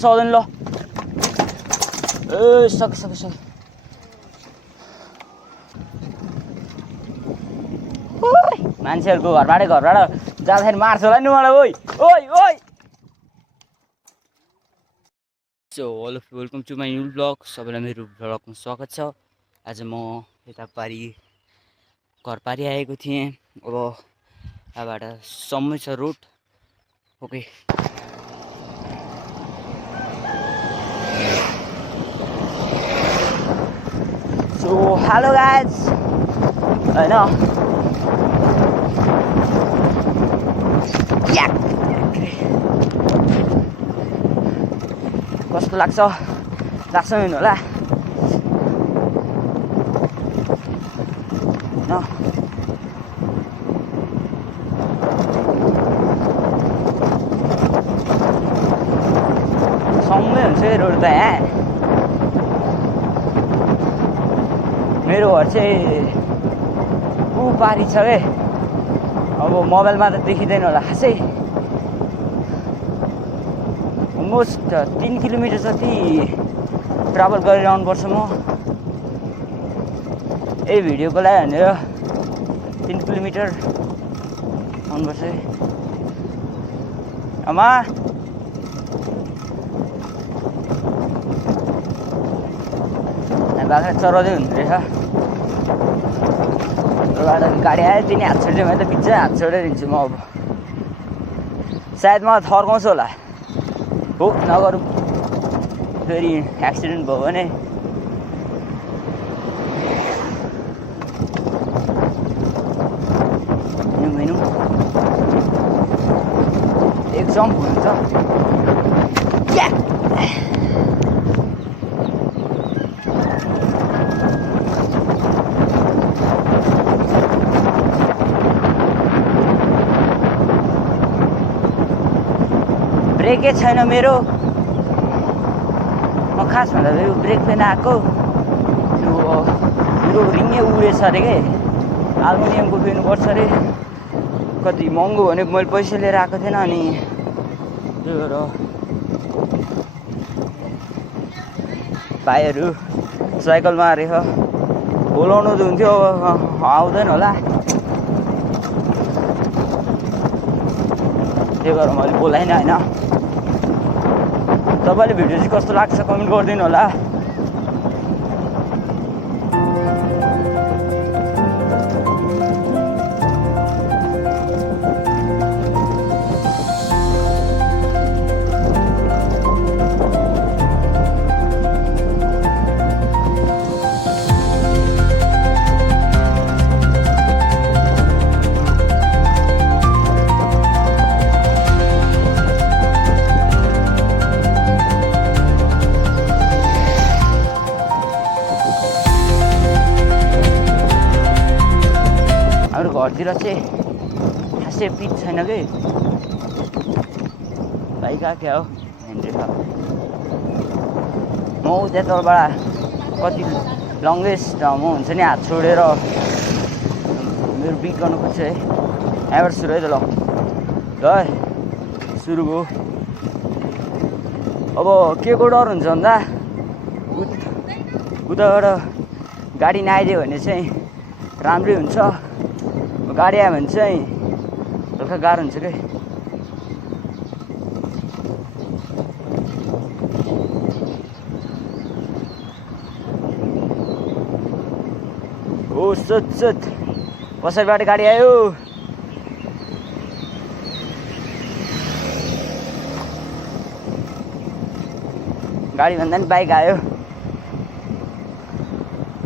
सक्दैन ल ए सक मान्छेहरूको घरबाट जाँदाखेरि मार्छ होला नि मलाई ओइ ओइ ओइ so hello welcome to my new blog सबैलाई मेरो ब्लगमा स्वागत छ। आज म यता घर पारी आएको थिएँ। अब यहाँबाट सम्मै छ road okay. So hello guys हैन कस्तो लाग्छ नि होला सम्मै हुन्छ रोड त यहाँ। मेरो घर चाहिँ पारी छ के। अब मोबाइलमा त देखिँदैन होला खासै। अलमोस्ट 3 किलोमिटर जति ट्राभल गरेर आउनुपर्छ म यही भिडियोको लागि भनेर 3 किलोमिटर आउनुपर्छ। आमा बाख्रा चराउँदै हुँदो रहेछ। गाडी आयो तिनी हात छोड्यो भने त बिचै हात छोडेर हिँड्छु म। अब सायद म थर्काउँछु होला हो नगरौँ फेरि एक्सिडेन्ट भयो भने। एक जम्प हुन्छ ब्रेकै छैन मेरो। म खास भन्दा यो ब्रेक पेन आएको मेरो रिङै उडेछ अरे के। एल्युमिनियमको फेर्नुपर्छ अरे कति महँगो भने मैले पैसा लिएर आएको थिएन अनि त्यही भएर भाइहरू साइकलमा रहेछ बोलाउनु त हुन्थ्यो आउँदैन होला त्यही भएर मैले बोलाइनँ होइन। तपाईँले भिडियो चाहिँ कस्तो लाग्छ कमेन्ट गरिदिनु होला। घरतिर चाहिँ खासै पिच छैन कि बाइक आएको हो हेन्ड्रेड म त्यताबाट कति लङ्गेस्ट म हुन्छ नि हात छोडेर मेरो बिट गर्नु खोज्छ है। यहाँबाट सुरु है त ल सुरु भयो। अब के को डर हुन्छ भन्दा उताबाट गाडी नआइदियो भने चाहिँ राम्रै हुन्छ। गाडी आयो भने चाहिँ हल्का गाह्रो हुन्छ कि। हो सोच पछाडिबाट गाडी आयो। गाडी भन्दा नि बाइक आयो।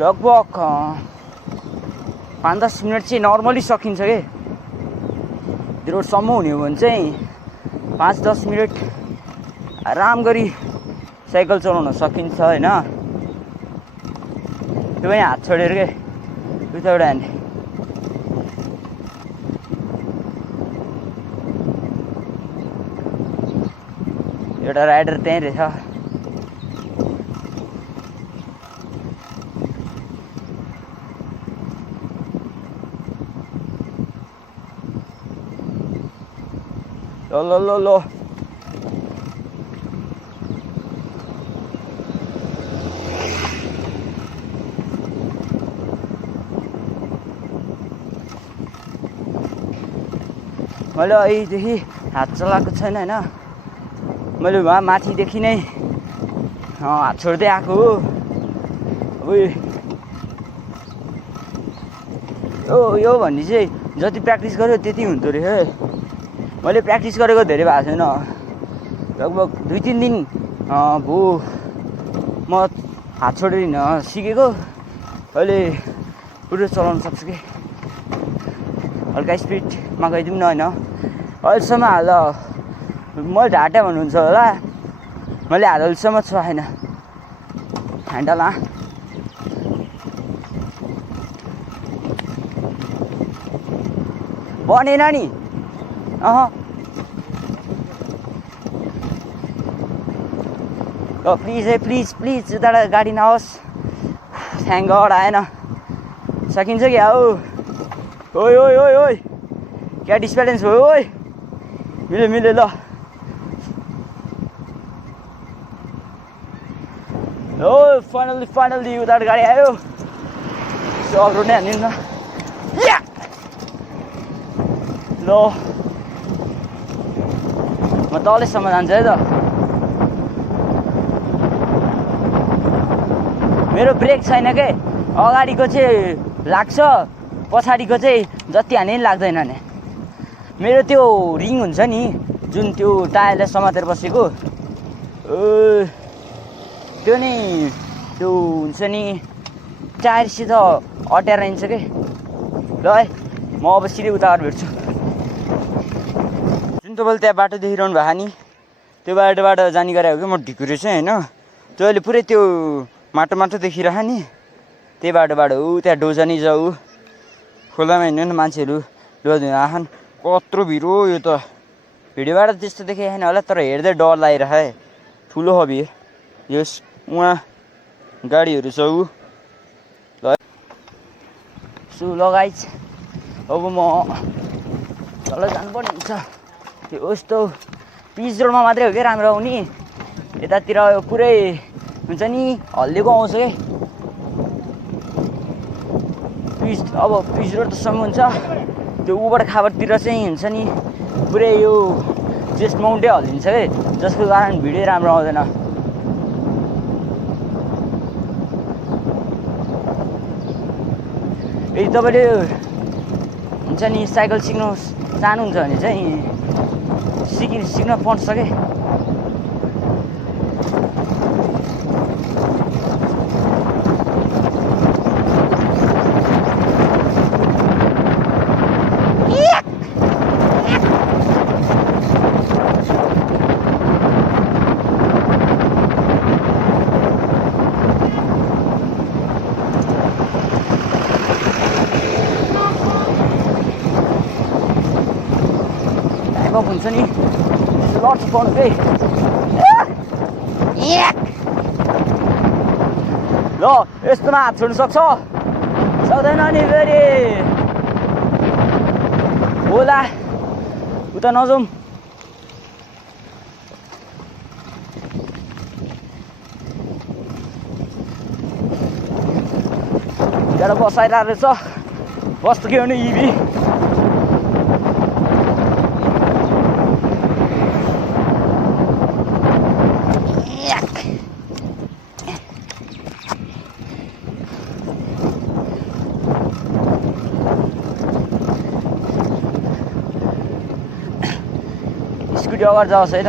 लगभग 5-10 मिनट चाहिँ नर्मली सकिन्छ कि। रोडसम्म हुने हो भने चाहिँ 5-10 मिनट आराम गरी साइकल चलाउन सकिन्छ होइन। त्यो पनि हात छोडेर के उताबाट हान्ने। एउटा राइडर त्यहीँ रहेछ। ल मैले अहिलेदेखि हात चलाएको छैन होइन। मैले वहाँ माथिदेखि नै हात छोड्दै आएको हो। यो भन्ने चाहिँ जति प्र्याक्टिस गर्यो त्यति हुँदो रहेछ। मैले प्र्याक्टिस गरेको धेरै भएको छैन, लगभग 2-3 दिन भयो म हात छोडेर हिँड्न सिकेको। अहिले पुरो चलाउन सक्छु कि हल्का स्पिडमा गइदिउँ न होइन। अहिलेसम्म हाल मैले ढाँटे भन्नुहुन्छ होला, मैले हालसम्म छैन ह्यान्डलमा। बनेन नि प्लिज है प्लिज उताबाट गाडी नहोस्। थ्याङ्क गड आएन। सकिन्छ क्या हो। ओइ क्या डिसब्यालेन्स भयो। ओइ मिल्यो ल। फाइनल्ली उताबाट गाडी आयो। अफरोड नै हान्दिनु न ल। म तलैसम्म जान्छु है त। मेरो ब्रेक छैन के, अगाडिको चाहिँ लाग्छ, पछाडिको चाहिँ जति हाने नि लाग्दैन नि। मेरो त्यो रिङ हुन्छ नि जुन त्यो टायरलाई समातेर बसेको, त्यो नि त्यो हुन्छ नि टायरसित अट्याएर हिँड्छ कि। ल है म अब सिधै उताबाट भेट्छु। जुन तपाईँले त्यहाँ बाटो देखिरहनु भएको नि, त्यो बाटोबाट जाने गरेको कि म ढिकुरे चाहिँ होइन। त्यो अहिले पुरै त्यो माटो देखिरह नि, त्यही बाटोबाट ऊ त्यहाँ डोजा नै जाऊ। खोलामा हिँड्नु न मान्छेहरू डोजा आछन्। कत्रो भिड हो। यो त भिडियोबाट त्यस्तो देखेको छैन होला, तर हेर्दै डर लागिरह है। ठुलो हो भिड। यस उहाँ गाडीहरू छ ऊ ल। सो ल गाइज, अब म तल जानुपर्ने हुन्छ। त्यो यस्तो पिच रोडमा मात्रै हो क्या राम्रो आउने, यतातिर यो पुरै हुन्छ नि हल्लिएको आउँछ कि। अब पिच रोड त सम्म हुन्छ, त्यो उबड खाबडतिर चाहिँ हुन्छ नि पुरै यो चेस्ट माउन्टै हल्लिन्छ कि, जसको कारण भिडियो राम्रो आउँदैन। यदि तपाईँले हुन्छ नि साइकल सिक्नु चाहनुहुन्छ भने चाहिँ सिक्न पर्छ कि। हुन्छ नि लड्छ पाउनु के। ल यस्तोमा हात छोड्नु सक्दैन नि फेरि। होला उता नजाउँ। त्यहाँ बस आइरहेको रहेछ। बस त के भने इभी। स्कुटी अगाडि जाओस् है त।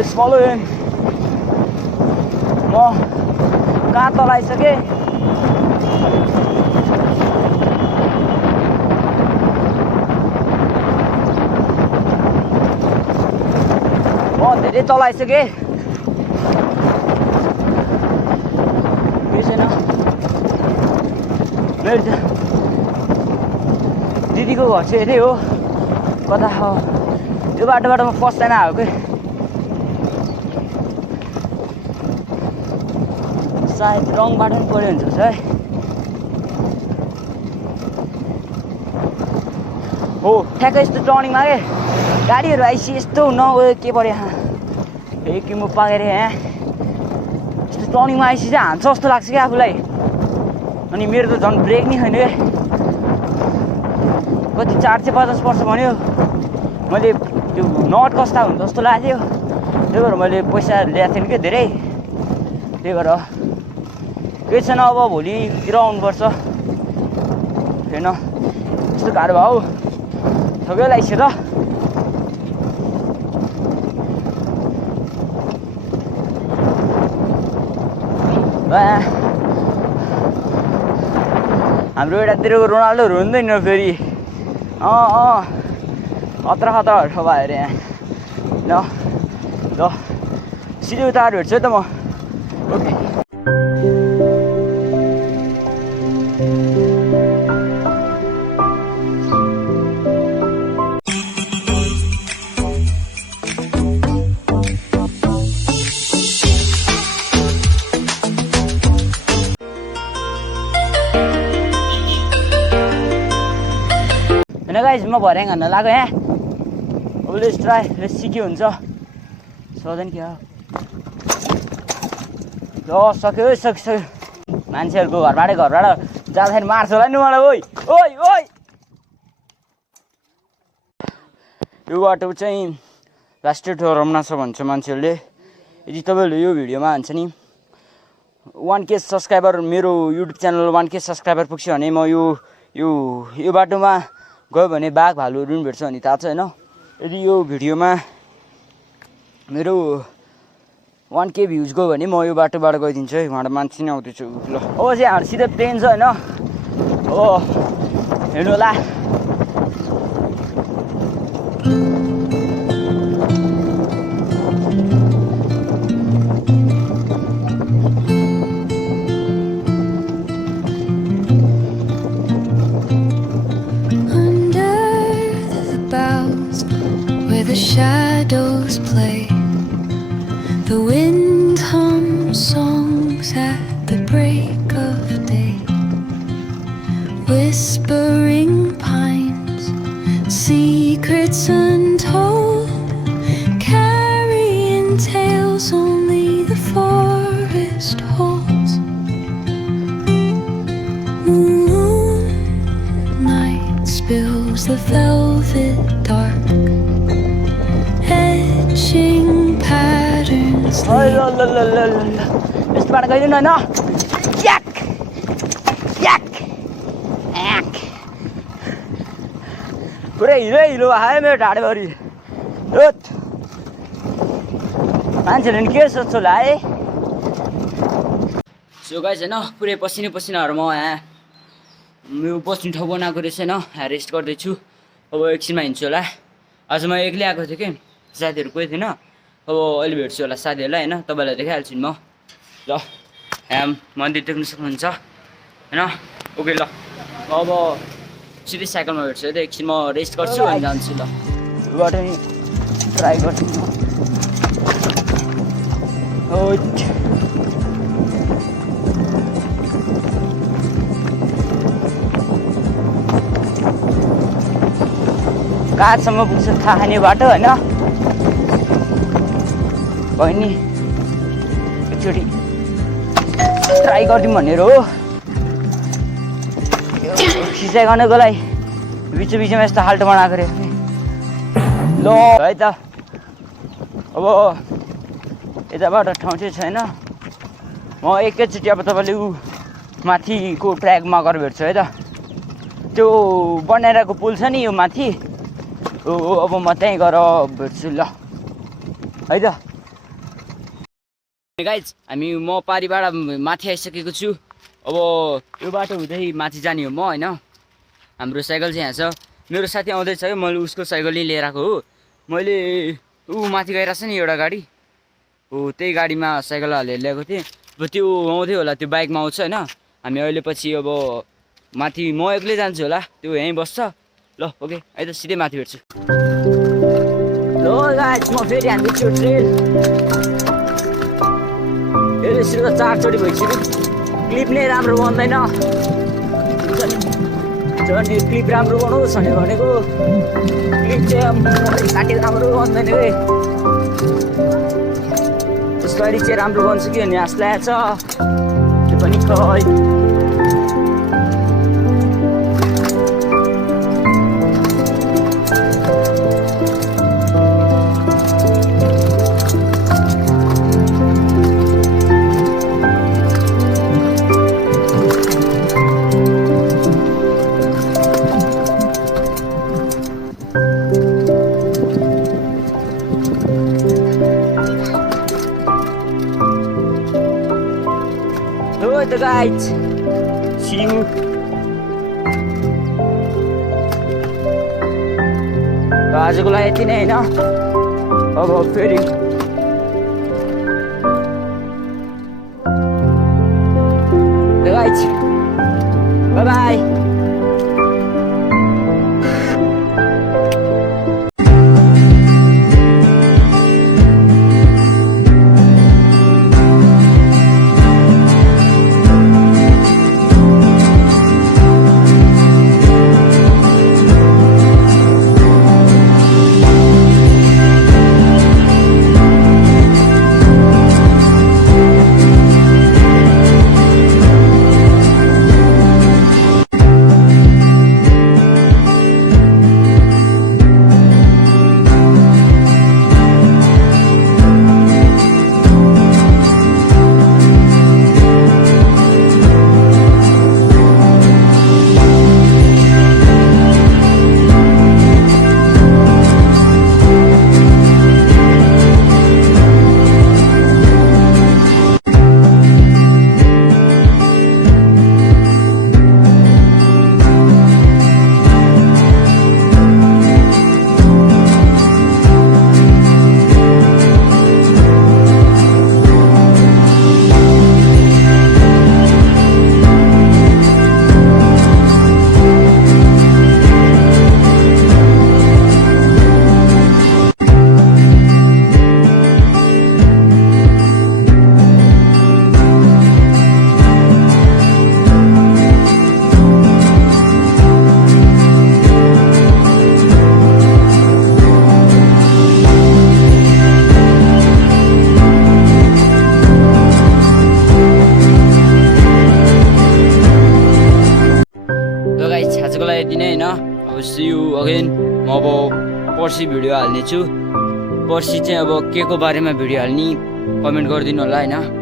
It's following. म कहाँ तल आइसकेँ। म धेरै तल आइसकेँ। केही छैन। मेरो दिदीको घर चाहिँ यतै हो। कता हो त्यो बाटोबाट म फर्स्ट टाइम आएको कि। सायद रङ बाटो पनि पऱ्यो हुन्छ है। हो ठ्याक्कै यस्तो टर्निङमा के गाडीहरू आइसि यस्तो नगयो के पऱ्यो यहाँ। ए कि म पाकेर यहाँ यस्तो टर्निङमा आइसि चाहिँ हान्छ जस्तो लाग्छ क्या आफूलाई। अनि मेरो त झन् ब्रेक नै छैन क्या। कति 450 पर्छ भन्यो। मैले त्यो नट कस्ता हुन्छ जस्तो लाग्यो, त्यही भएर मैले पैसा ल्याएको थिएँ कि धेरै, त्यही भएर केही छैन। अब भोलितिर आउनुपर्छ। हेर्न यस्तो गाह्रो भयो, थोकै लाग्छ त। हाम्रो यतातिरको रोनाल्डोहरू हुँदैन फेरि, खतरा खतरा भयो अरे यहाँ। ल ल सिधै उता भेट्छु है त म। ओके होइन गाइज, म भर्याङ हान्न लाग्यो यहाँ। अब लेट्स ट्राई, लेट्स सी के हुन्छ। सक्दैन क्या ल, सक्यो सक्यो। मान्छेहरूको घरबाट जाँदाखेरि मार्छ होला नि मलाई। ओइ ओइ ओइ, यो बाटो चाहिँ लास्टेड रमना छ भन्छ मान्छेहरूले। यदि तपाईँहरूले यो भिडियोमा हान्छ नि 1K सब्सक्राइबर, मेरो युट्युब च्यानल 1K सब्सक्राइबर पुग्छ भने म यो बाटोमा गयो भने बाघ भालुहरू पनि भेट्छ भने थाहा छ होइन। यदि यो भिडियोमा मेरो 1K भ्युज गयो भने म यो बाटोबाट गइदिन्छु है। उहाँबाट मान्छे नै आउँदैछु। ल अब चाहिँ हाम्रो सिधै प्लेन छ होइन। हो हेर्नु होला। The shadows play, the wind hums songs at the break of day, whispering pines, secrets untold, carrying tales only the forest holds. Moonlight spills the velvet dark, patterns. यस्तोबाट गइदिनु होइन। याक याक याक पुरै हिलो आयो मेरो ढाडेभरि। मान्छेले नि के सोध्छ होला है। सो गाइस होइन, पुरै पसिनाहरू म यहाँ मेरो बस्ने ठाउँ बनाएको रहेछ होइन। यहाँ रेस्ट गर्दैछु। अब एकछिनमा हिँड्छु होला। आज म एक्लै आएको थिएँ कि, साथीहरू कोही थिएन। अब अहिले भेट्छु होला साथीहरूलाई होइन। तपाईँलाई देखाइहाल्छु नि म। ल यहाँ मन्दिर देख्नु सक्नुहुन्छ होइन। ओके ल, अब सिधै साइकलमा भेट्छु है त। एकछिन म रेस्ट गर्छु अनि जान्छु। ल योबाट नि ट्राई गर्छु। कहाँसम्म पुग्छ थाहा नि बाटो होइन। बहिनी एकचोटि ट्राई गरिदिउँ भनेर हो। खिचाइ गर्नको लागि बिचमा यस्तो हाल्टो बनाएको रे। ल है त, अब यताबाट ठाउँ चाहिँ छैन। म एकैचोटि अब तपाईँले माथिको ट्र्याकमा गएर भेट्छु है त। त्यो बनाइरहेको पुल छ नि यो माथि, अब म त्यहीँ गएर भेट्छु ल है त। गाइज म पारीबाट माथि आइसकेको छु। अब यो बाटो हुँदै माथि जाने हो म होइन। हाम्रो साइकल चाहिँ यहाँ छ। मेरो साथी आउँदैछ कि, मैले उसको साइकल नै लिएर आएको हो। मैले माथि गइरहेको छ नि एउटा गाडी, हो त्यही गाडीमा साइकल हालेर ल्याएको थिएँ। अब त्यो आउँदै होला, त्यो बाइकमा आउँछ होइन। हामी अहिले पछि अब माथि म एक्लै जान्छु होला, त्यो यहीँ बस्छ। ल ओके है त, सिधै माथि भेट्छु। ल गाइस, म फेरि हान्दैछु ट्रेल। यसरी त 4 चोटि भइसक्यो। क्लिप नै राम्रो बन्दैन। झन् क्लिप राम्रो बनाओस् भनेको क्लिप चाहिँ काटेको राम्रो बन्दैन कि। त्यसको लागि चाहिँ राम्रो बन्छ कि भन्ने आश लागेको छ। त्यो पनि खै त गाइज सी यू आजको लागि यति नै होइन अब फेरि गाइज बाई बाई आजको लागि यति नै होइन अब सी यू अगेन म अब पर्सि भिडियो हाल्नेछु पर्सि चाहिँ अब के को बारेमा भिडियो हाल्ने कमेन्ट गरिदिनु होला होइन